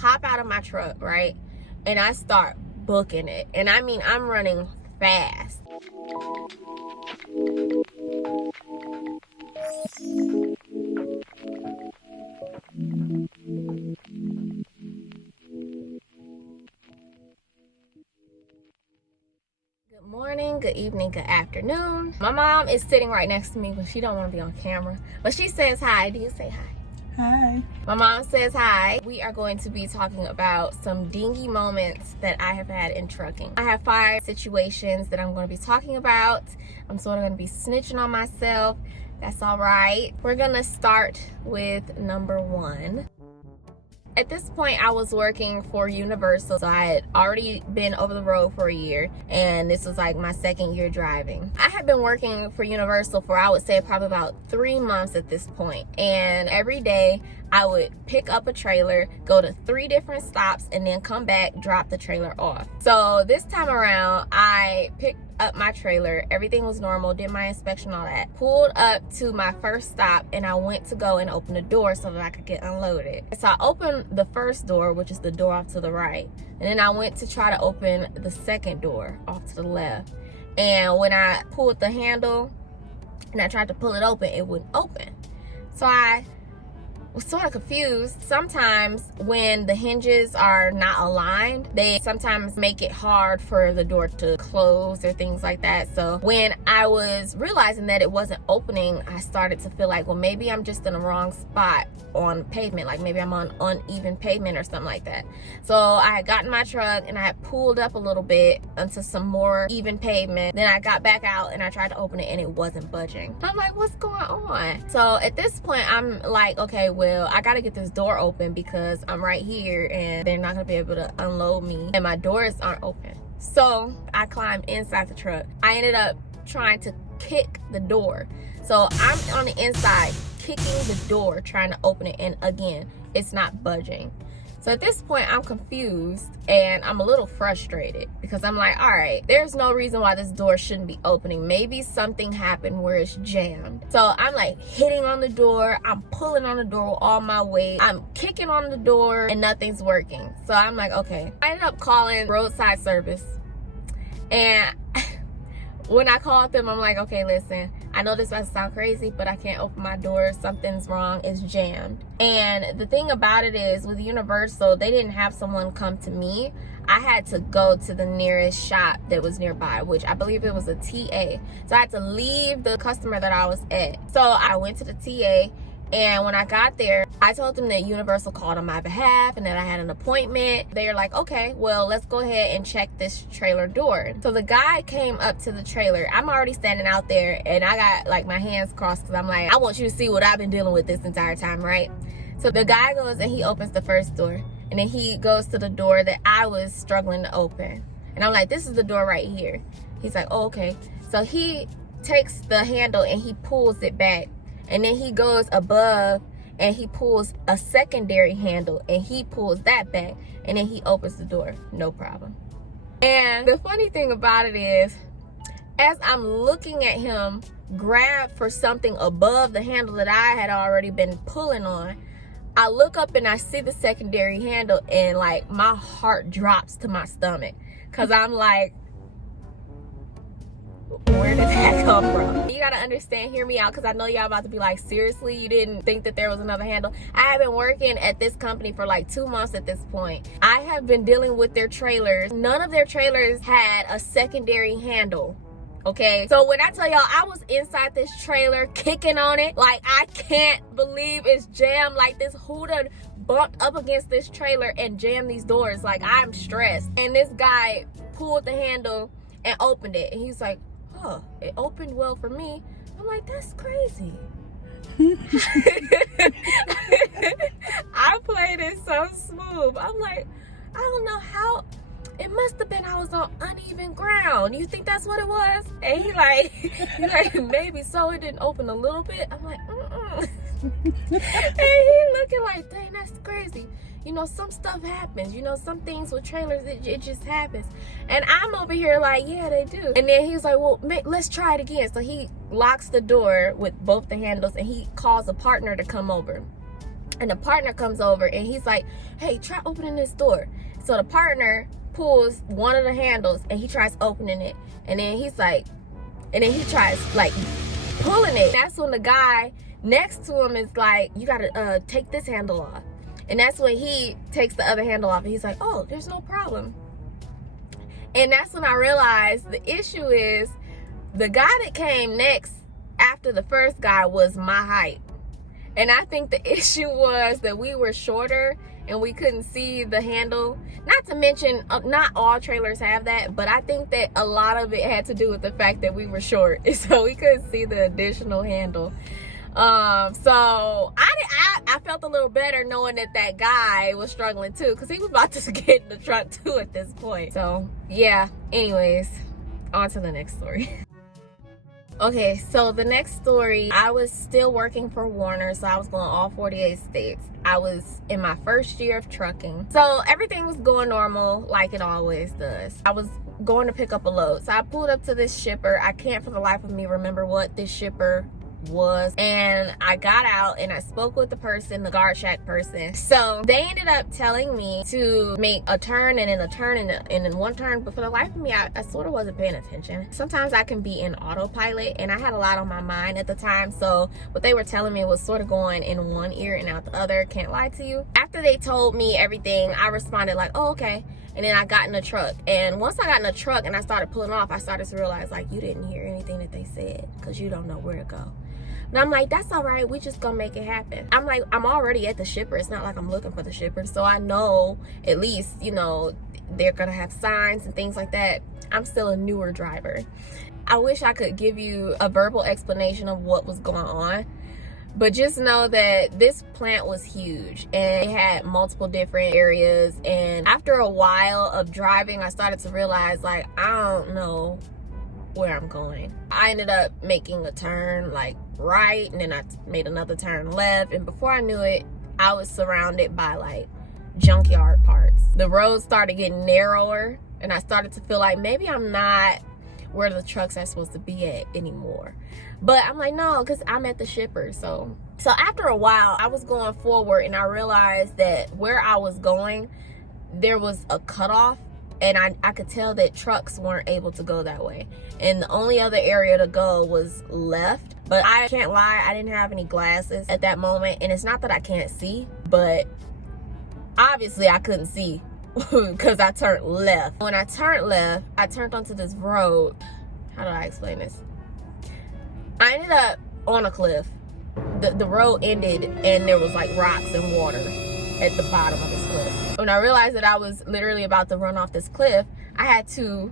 hop out of my truck, right? And I start booking it. And I mean, I'm running fast. Good morning, good evening, good afternoon. My mom is sitting right next to me, but she don't want to be on camera. But she says hi. Do you say hi? Hi. My mom says hi. We are going to be talking about some dingy moments that I have had in trucking. I have 5 situations that I'm going to be talking about. I'm sort of going to be snitching on myself. That's all right. We're going to start with number 1. At this point, I was working for Universal, so I had already been over the road for a year, and this was like my 2nd year driving. I had been working for Universal for, I would say, probably about 3 months at this point, and every day I would pick up a trailer, go to 3 different stops, and then come back, drop the trailer off. So this time around, I picked up my trailer, everything was normal, did my inspection, all that, pulled up to my first stop, and I went to go and open the door so that I could get unloaded. So I opened the first door, which is the door off to the right, and then I went to try to open the second door off to the left, and when I pulled the handle and I tried to pull it open, it wouldn't open. So I was sort of confused. Sometimes when the hinges are not aligned, they sometimes make it hard for the door to close or things like that. So when I was realizing that it wasn't opening, I started to feel like, well, maybe I'm just in the wrong spot on pavement, like maybe I'm on uneven pavement or something like that. So I had gotten my truck and I had pulled up a little bit onto some more even pavement. Then I got back out and I tried to open it and it wasn't budging. I'm like, what's going on? So at this point, I'm like, okay, well, I gotta get this door open because I'm right here and they're not gonna be able to unload me and my doors aren't open. So I climbed inside the truck. I ended up trying to kick the door. So I'm on the inside kicking the door, trying to open it, and again, it's not budging. So at this point, I'm confused and I'm a little frustrated because I'm like, all right, there's no reason why this door shouldn't be opening. Maybe something happened where it's jammed. So I'm like hitting on the door. I'm pulling on the door with all my weight. I'm kicking on the door and nothing's working. So I'm like, okay. I ended up calling roadside service. And when I called them, I'm like, okay, listen, I know this might sound crazy, but I can't open my door. Something's wrong. It's jammed. And the thing about it is, with Universal, they didn't have someone come to me. I had to go to the nearest shop that was nearby, which I believe it was a TA. So I had to leave the customer that I was at. So I went to the TA. And when I got there, I told them that Universal called on my behalf and that I had an appointment. They're like, okay, well, let's go ahead and check this trailer door. So the guy came up to the trailer. I'm already standing out there and I got like my hands crossed because I'm like, I want you to see what I've been dealing with this entire time, right? So the guy goes and he opens the first door. And then he goes to the door that I was struggling to open. And I'm like, this is the door right here. He's like, oh, okay. So he takes the handle and he pulls it back. And then he goes above and he pulls a secondary handle and he pulls that back. And then he opens the door. No problem. And the funny thing about it is, as I'm looking at him grab for something above the handle that I had already been pulling on, I look up and I see the secondary handle and like my heart drops to my stomach. Cause I'm like, where did that come from? You gotta understand, hear me out, because I know y'all about to be like, seriously, you didn't think that there was another handle? I have been working at this company for like 2 months at this point. I have been dealing with their trailers. None of their trailers had a secondary handle. Okay, so when I tell y'all I was inside this trailer kicking on it, like I can't believe it's jammed like this. Who done bumped up against this trailer and jammed these doors? Like, I'm stressed. And this guy pulled the handle and opened it, and he's like, oh, it opened well for me. I'm like, that's crazy. I played it so smooth. I'm like, I don't know how. It must have been I was on uneven ground. You think that's what it was? And he's like, maybe so. It didn't open a little bit. I'm like, and he looking like, dang, that's crazy. You know, some stuff happens. You know, some things with trailers, it just happens. And I'm over here like, yeah, they do. And then he's like, well, let's try it again. So he locks the door with both the handles and he calls a partner to come over. And the partner comes over and he's like, hey, try opening this door. So the partner pulls one of the handles and he tries opening it. And then he tries like pulling it. That's when the guy next to him is like, you gotta take this handle off. And that's when he takes the other handle off and he's like, oh, there's no problem. And that's when I realized the issue is the guy that came next after the first guy was my height. And I think the issue was that we were shorter and we couldn't see the handle. Not to mention, not all trailers have that, but I think that a lot of it had to do with the fact that we were short. So we couldn't see the additional handle. So I felt a little better knowing that guy was struggling too, because he was about to get in the truck too at this point. So yeah, anyways, on to the next story. Okay, so the next story, I was still working for Warner, so I was going all 48 states. I was in my first year of trucking. So everything was going normal like it always does. I was going to pick up a load. So I pulled up to this shipper. I can't for the life of me remember what this shipper was, and I got out and I spoke with the person, the guard shack person. So they ended up telling me to make a turn and then a turn and then one turn, but for the life of me, I sort of wasn't paying attention. Sometimes I can be in autopilot and I had a lot on my mind at the time, so what they were telling me was sort of going in one ear and out the other. Can't lie to you. After they told me everything, I responded like, oh, okay. And then I got in the truck, and once I got in the truck and I started pulling off, I started to realize like, you didn't hear anything that they said because you don't know where to go. But I'm like, that's all right, we just gonna make it happen. I'm like, I'm already at the shipper. It's not like I'm looking for the shipper, so I know at least, you know, they're gonna have signs and things like that. I'm still a newer driver. I wish I could give you a verbal explanation of what was going on, but just know that this plant was huge and it had multiple different areas. And after a while of driving, I started to realize like, I don't know where I'm going. I ended up making a turn like right, and then I made another turn left, and before I knew it, I was surrounded by like junkyard parts. The road started getting narrower and I started to feel like maybe I'm not where the trucks are supposed to be at anymore. But I'm like, no, because I'm at the shipper. So after a while, I was going forward and I realized that where I was going, there was a cutoff, and I could tell that trucks weren't able to go that way. And the only other area to go was left. But I can't lie, I didn't have any glasses at that moment. And it's not that I can't see, but obviously I couldn't see because I turned left. When I turned left, I turned onto this road. How do I explain this? I ended up on a cliff. The road ended and there was like rocks and water at the bottom of this cliff. When I realized that I was literally about to run off this cliff, I had to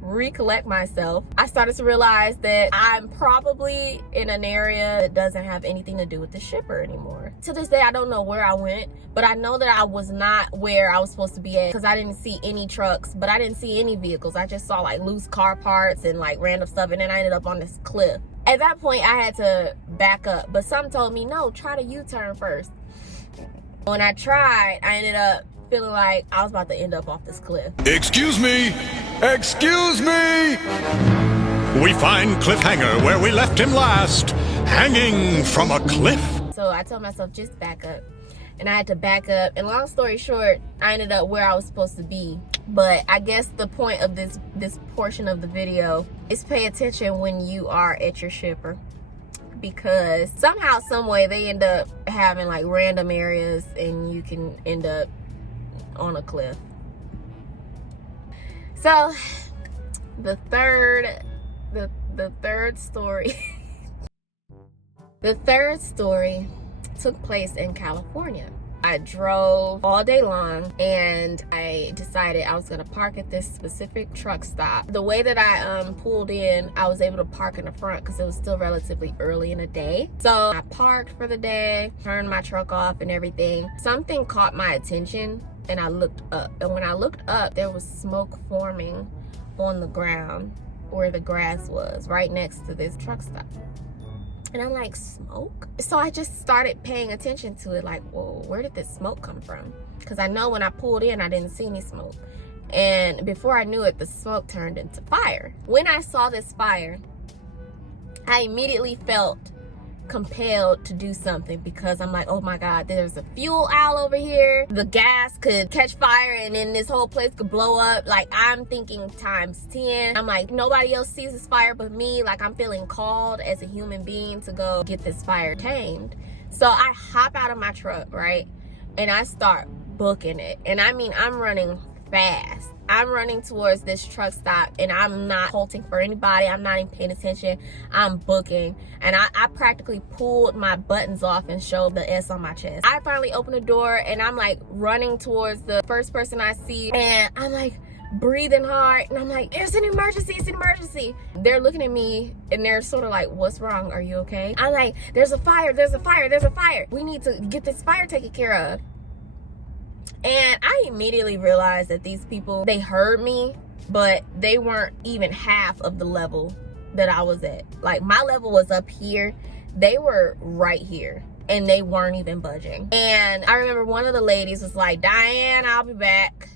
recollect myself. I started to realize that I'm probably in an area that doesn't have anything to do with the shipper anymore. To this day, I don't know where I went, but I know that I was not where I was supposed to be at because I didn't see any trucks, but I didn't see any vehicles. I just saw like loose car parts and like random stuff, and then I ended up on this cliff. At that point, I had to back up, but some told me, no, try to U-turn first. When I tried, I ended up feeling like I was about to end up off this cliff. Excuse me! Excuse me! We find Cliffhanger where we left him last, hanging from a cliff. So I told myself, just back up. And I had to back up. And long story short, I ended up where I was supposed to be. But I guess the point of this portion of the video is pay attention when you are at your shipper. Because somehow, some way, they end up having like random areas and you can end up on a cliff. So the third story the third story took place in California. I drove all day long and I decided I was gonna park at this specific truck stop. The way that I pulled in, I was able to park in the front because it was still relatively early in the day. So I parked for the day, turned my truck off and everything. Something caught my attention and I looked up. And when I looked up, there was smoke forming on the ground where the grass was, right next to this truck stop. And I'm like, smoke? So I just started paying attention to it, like, whoa, where did this smoke come from? Because I know when I pulled in, I didn't see any smoke. And before I knew it, the smoke turned into fire. When I saw this fire, I immediately felt compelled to do something because I'm like, oh my God, there's a fuel aisle over here. The gas could catch fire and then this whole place could blow up. Like, I'm thinking times 10. I'm like, nobody else sees this fire but me. Like, I'm feeling called as a human being to go get this fire tamed. So I hop out of my truck, right? And I start booking it. And I mean, I'm running fast. I'm running towards this truck stop and I'm not halting for anybody. I'm not even paying attention. I'm booking. And I practically pulled my buttons off and showed the S on my chest. I finally open the door and I'm like running towards the first person I see. And I'm like breathing hard. And I'm like, it's an emergency, it's an emergency. They're looking at me and they're sort of like, what's wrong? Are you okay? I'm like, there's a fire, there's a fire, there's a fire. We need to get this fire taken care of. And I immediately realized that these people, they heard me, but they weren't even half of the level that I was at. Like, my level was up here. They were right here and they weren't even budging. And I remember one of the ladies was like, Diane, I'll be back.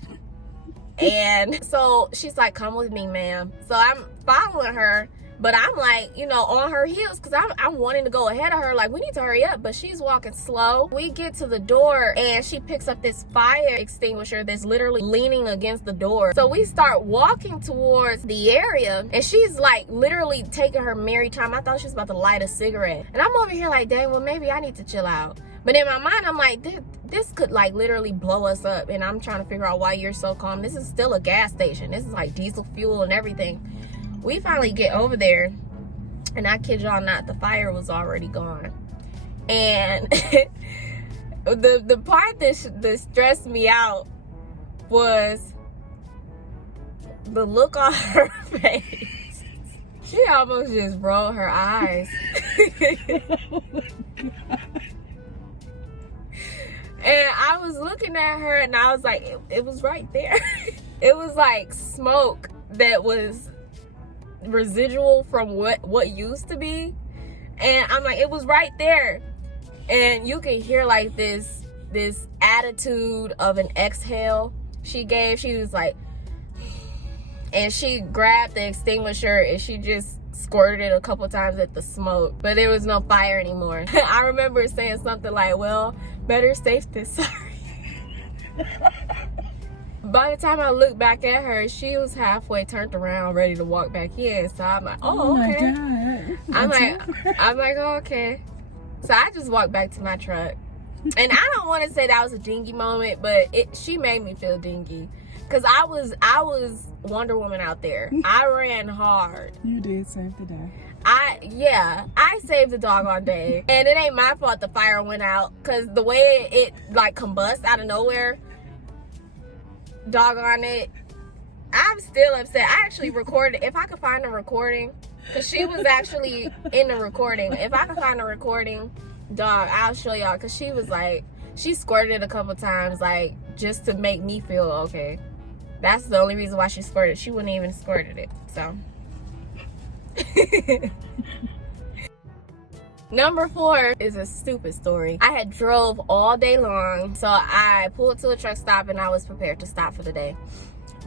And so she's like, come with me, ma'am. So I'm following her. But I'm like, you know, on her heels because I'm wanting to go ahead of her. Like, we need to hurry up. But she's walking slow. We get to the door and she picks up this fire extinguisher that's literally leaning against the door. So we start walking towards the area and she's like literally taking her merry time. I thought she was about to light a cigarette. And I'm over here like, dang, well, maybe I need to chill out. But in my mind, I'm like, this could like literally blow us up. And I'm trying to figure out why you're so calm. This is still a gas station. This is like diesel fuel and everything. We finally get over there, and I kid y'all not, the fire was already gone. And the part that stressed me out was the look on her face. She almost just rolled her eyes. Oh my God. And I was looking at her, and I was like, it was right there. It was like smoke that was residual from what used to be. And I'm like, it was right there. And you could hear like this attitude of an exhale she gave. She was like, and she grabbed the extinguisher and she just squirted it a couple times at the smoke, but there was no fire anymore. I remember saying something like, well, better safe than sorry. By the time I looked back at her, she was halfway turned around, ready to walk back in. So I'm like, oh, okay. My God. I'm like, oh, okay. So I just walked back to my truck. And I don't want to say that was a dingy moment, but she made me feel dingy. Because I was Wonder Woman out there. I ran hard. You did save the day. I saved the dog all day. And it ain't my fault the fire went out. Because the way it like combusts out of nowhere, doggone it, I'm still upset. I actually recorded, if I could find a recording, because she was actually in the recording. If I could find a recording, dog, I'll show y'all. Because she was like, she squirted a couple times, like, just to make me feel okay. That's the only reason why she squirted. She wouldn't even squirted it. So Number 4 is a stupid story. I had drove all day long, so I pulled to a truck stop and I was prepared to stop for the day.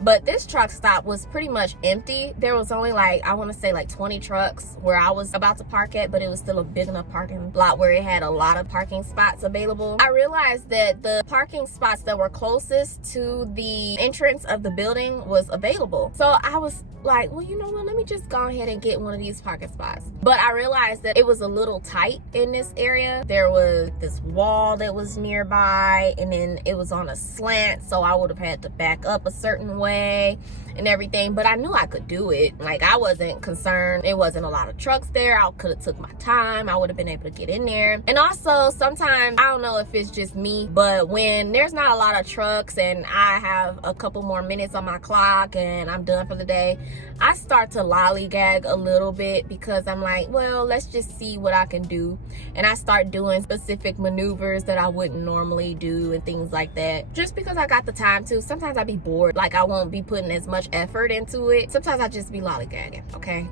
But this truck stop was pretty much empty. There was only like, I want to say like 20 trucks where I was about to park at, but it was still a big enough parking lot where it had a lot of parking spots available. I realized that the parking spots that were closest to the entrance of the building was available. So I was like, well, you know what, let me just go ahead and get one of these parking spots. But I realized that it was a little tight in this area. There was this wall that was nearby, and then it was on a slant, so I would have had to back up a certain way and everything, but I knew I could do it. Like, I wasn't concerned. It wasn't a lot of trucks there. I could have took my time. I would have been able to get in there. And also, sometimes, I don't know if it's just me, but when there's not a lot of trucks and I have a couple more minutes on my clock and I'm done for the day, I start to lollygag a little bit because I'm like, well, let's just see what I can do. And I start doing specific maneuvers that I wouldn't normally do and things like that. Just because I got the time to. Sometimes I be bored. Like, I won't be putting as much effort into it. Sometimes I just be lollygagging, okay?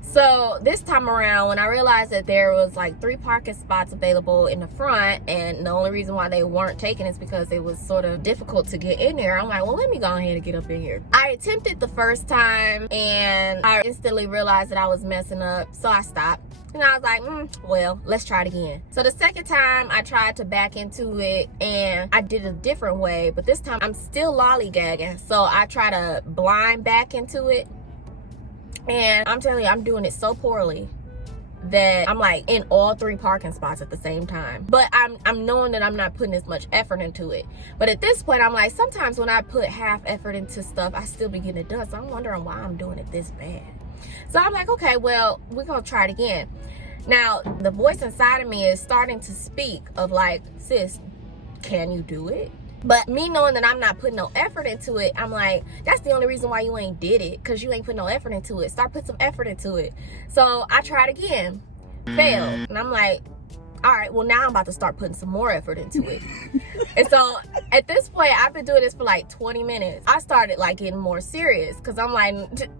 So this time around, when I realized that there was like 3 parking spots available in the front, and the only reason why they weren't taken is because it was sort of difficult to get in there, I'm like, well, let me go ahead and get up in here. I attempted the first time and I instantly realized that I was messing up, so I stopped. And I was like, well, let's try it again. So the second time I tried to back into it, and I did a different way, but this time I'm still lollygagging. So I try to blind back into it. And I'm telling you, I'm doing it so poorly that I'm like in all 3 parking spots at the same time. But I'm knowing that I'm not putting as much effort into it. But at this point, I'm like, sometimes when I put half effort into stuff, I still be getting it done. So I'm wondering why I'm doing it this bad. So I'm like, okay, well, we're gonna try it again. Now, the voice inside of me is starting to speak of like, sis, can you do it? But me knowing that I'm not putting no effort into it, I'm like, that's the only reason why you ain't did it, because you ain't put no effort into it. Start putting some effort into it. So I tried again, failed. And I'm like, all right, well, now I'm about to start putting some more effort into it. And so at this point, I've been doing this for like 20 minutes. I started like getting more serious because I'm like,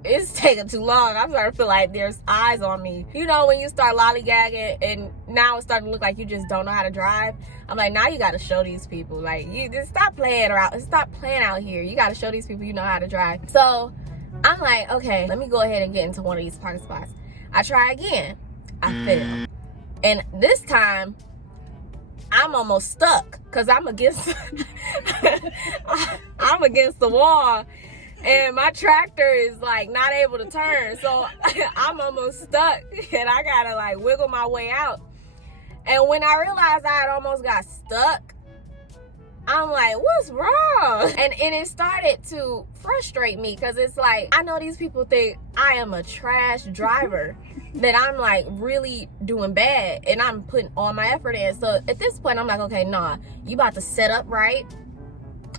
it's taking too long. I'm starting to feel like there's eyes on me. You know, when you start lollygagging and now it's starting to look like you just don't know how to drive. I'm like, now you got to show these people. Like, you just stop playing around. Stop playing out here. You got to show these people you know how to drive. So I'm like, okay, let me go ahead and get into one of these parking spots. I try again. I fail. And this time, I'm almost stuck because I'm against I'm against the wall, and my tractor is like not able to turn. So I'm almost stuck, and I gotta like wiggle my way out. And when I realized I had almost got stuck, I'm like, what's wrong? And it started to frustrate me because it's like, I know these people think I am a trash driver, that I'm like really doing bad and I'm putting all my effort in. So at this point, I'm like, okay, nah, you about to set up right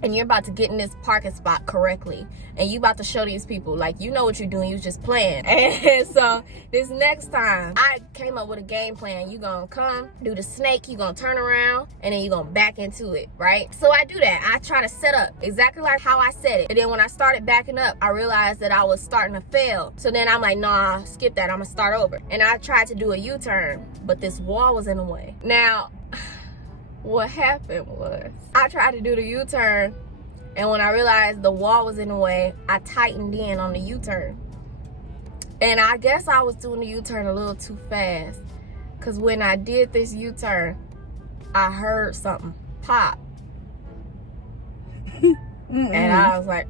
and you're about to get in this parking spot correctly. And you about to show these people, like, you know what you're doing, you just playing. And so this next time, I came up with a game plan. You gonna come, do the snake, you gonna turn around, and then you gonna back into it, right? So I do that. I try to set up exactly like how I said it. And then when I started backing up, I realized that I was starting to fail. So then I'm like, nah, skip that, I'm gonna start over. And I tried to do a U-turn, but this wall was in the way. Now, what happened was, I tried to do the U-turn, and when I realized the wall was in the way, I tightened in on the U-turn. And I guess I was doing the U-turn a little too fast, because when I did this U-turn, I heard something pop. And I was like,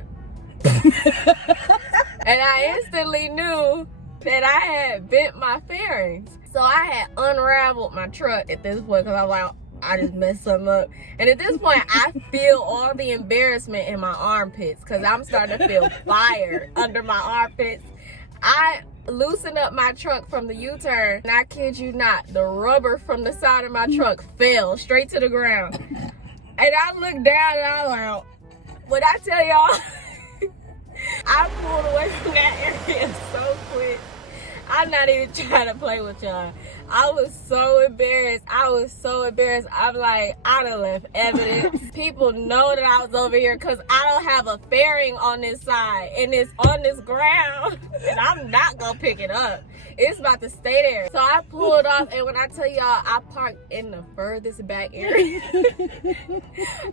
and I instantly knew that I had bent my fairings. So I had unraveled my truck at this point, because I was like, I just messed something up. And at this point, I feel all the embarrassment in my armpits because I'm starting to feel fire under my armpits. I loosened up my truck from the U-turn, and I kid you not, the rubber from the side of my truck fell straight to the ground. And I looked down and I was like, what I tell y'all, I pulled away from that area so quick. I'm not even trying to play with y'all. I was so embarrassed. I'm like, I done left evidence. People know that I was over here because I don't have a fairing on this side and it's on this ground and I'm not gonna pick it up. It's about to stay there. So I pulled off, and when I tell y'all, I parked in the furthest back area.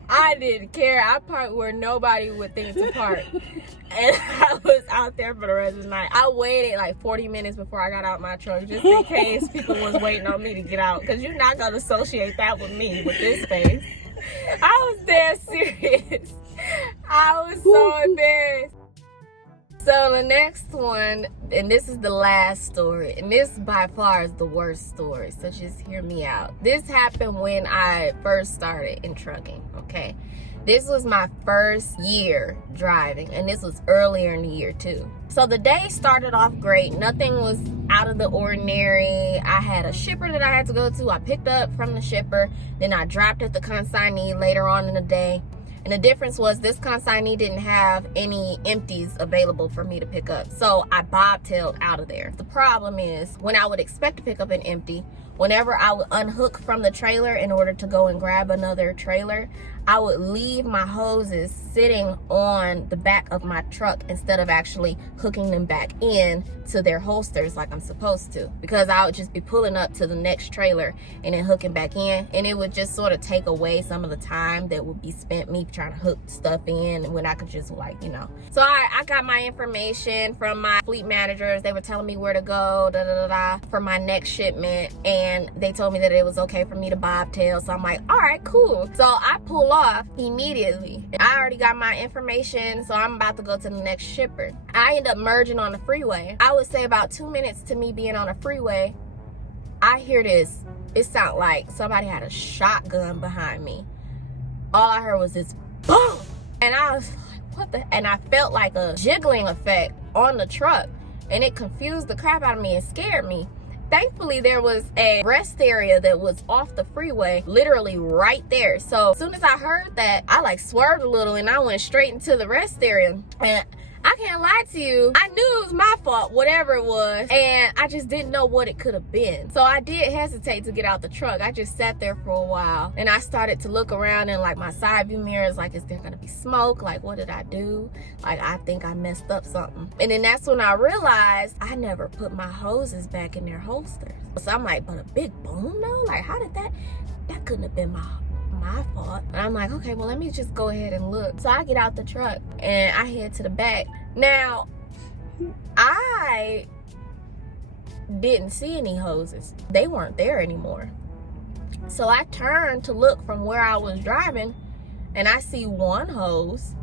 I didn't care. I parked where nobody would think to park. And I was out there for the rest of the night. I waited like 40 minutes before I got out my truck just in case people was waiting on me to get out, because you're not going to associate that with me with this face. I was dead serious. I was so embarrassed. So the next one, and this is the last story, and this by far is the worst story, so just hear me out. This happened when I first started in trucking, okay? This was my first year driving, and this was earlier in the year too. So the day started off great. Nothing was out of the ordinary. I had a shipper that I had to go to. I picked up from the shipper, then I dropped at the consignee later on in the day. And the difference was this consignee didn't have any empties available for me to pick up. So I bobtailed out of there. The problem is, when I would expect to pick up an empty, whenever I would unhook from the trailer in order to go and grab another trailer, I would leave my hoses sitting on the back of my truck instead of actually hooking them back in to their holsters like I'm supposed to, because I would just be pulling up to the next trailer and then hooking back in, and it would just sort of take away some of the time that would be spent me trying to hook stuff in when I could just, like, you know. So I got my information from my fleet managers. They were telling me where to go for my next shipment, and they told me that it was okay for me to bobtail. So I'm like, all right, cool. So I pull off immediately. I already got my information, so I'm about to go to the next shipper. I end up merging on the freeway. I would say about 2 minutes to me being on a freeway, I hear this. It sounded like somebody had a shotgun behind me. All I heard was this boom, and I was like, what the? And I felt like a jiggling effect on the truck, and it confused the crap out of me and scared me. Thankfully, there was a rest area that was off the freeway, literally right there. So as soon as I heard that, I like swerved a little and I went straight into the rest area. And I can't lie to you, I knew it was my fault, whatever it was, and I just didn't know what it could have been. So I did hesitate to get out the truck. I just sat there for a while, and I started to look around in like my side view mirrors, like, is there gonna be smoke? Like, what did I do? Like, I think I messed up something. And then that's when I realized I never put my hoses back in their holsters. So I'm like, but a big boom though? Like, how did that couldn't have been my fault. And I'm like, okay, well, let me just go ahead and look. So I get out the truck and I head to the back. Now, I didn't see any hoses. They weren't there anymore. So I turned to look from where I was driving, and I see one hose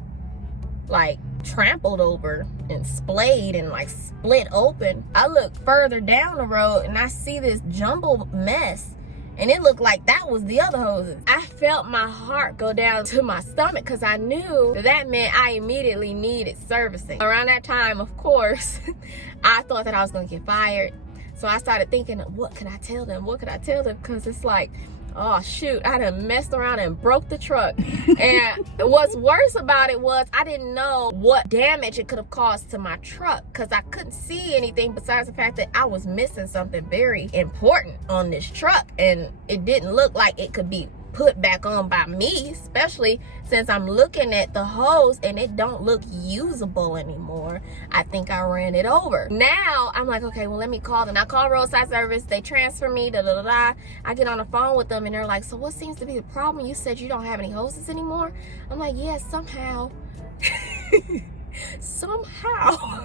like trampled over and splayed and like split open. I look further down the road and I see this jumbled mess, and it looked like that was the other hoses. I felt my heart go down to my stomach because I knew that meant I immediately needed servicing. Around that time, of course, I thought that I was going to get fired. So I started thinking, what can I tell them? What could I tell them? Because it's like, oh shoot, I done messed around and broke the truck. And what's worse about it was I didn't know what damage it could have caused to my truck, because I couldn't see anything besides the fact that I was missing something very important on this truck, and it didn't look like it could be put back on by me, especially since I'm looking at the hose and it don't look usable anymore. I think I ran it over. Now I'm like, okay, well, let me call them. I call roadside service, they transfer me, I get on the phone with them and they're like, so what seems to be the problem? You said you don't have any hoses anymore. I'm like, yeah, somehow somehow,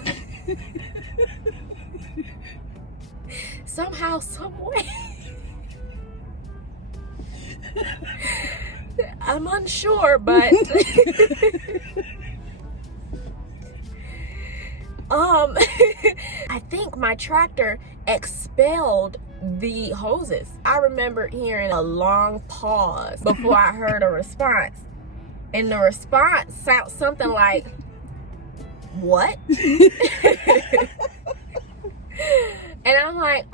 some way. I'm unsure, but I think my tractor expelled the hoses. I remember hearing a long pause before I heard a response, and the response sounds something like, what? And I'm like,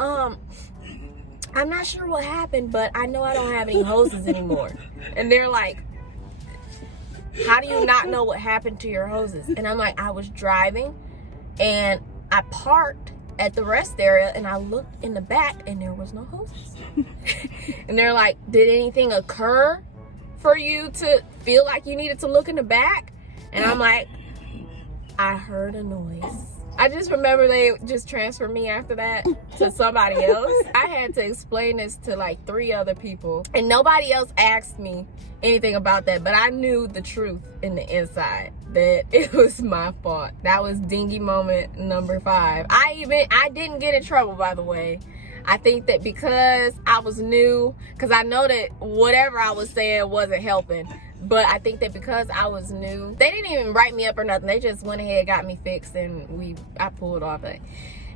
I'm not sure what happened, but I know I don't have any hoses anymore. And they're like, how do you not know what happened to your hoses? And I'm like, I was driving and I parked at the rest area and I looked in the back and there was no hoses. And they're like, did anything occur for you to feel like you needed to look in the back? And I'm like, I heard a noise. I just remember they just transferred me after that to somebody else. I had to explain this to like 3 other people, and nobody else asked me anything about that, but I knew the truth in the inside that it was my fault. That was dingy moment number 5. I didn't get in trouble, by the way. I think that because I was new, because I know that whatever I was saying wasn't helping, but I think that because I was new, they didn't even write me up or nothing. They just went ahead, got me fixed, and I pulled off. But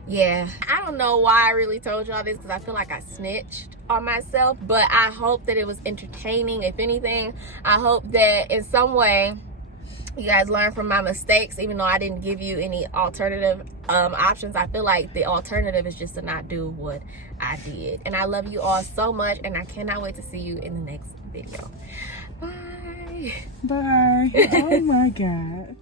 yeah, I don't know why I really told y'all this, because I feel like I snitched on myself, but I hope that it was entertaining. If anything, I hope that in some way you guys learn from my mistakes, even though I didn't give you any alternative options. I feel like the alternative is just to not do what I did. And I love you all so much, and I cannot wait to see you in the next video. Bye. Bye. Oh my God.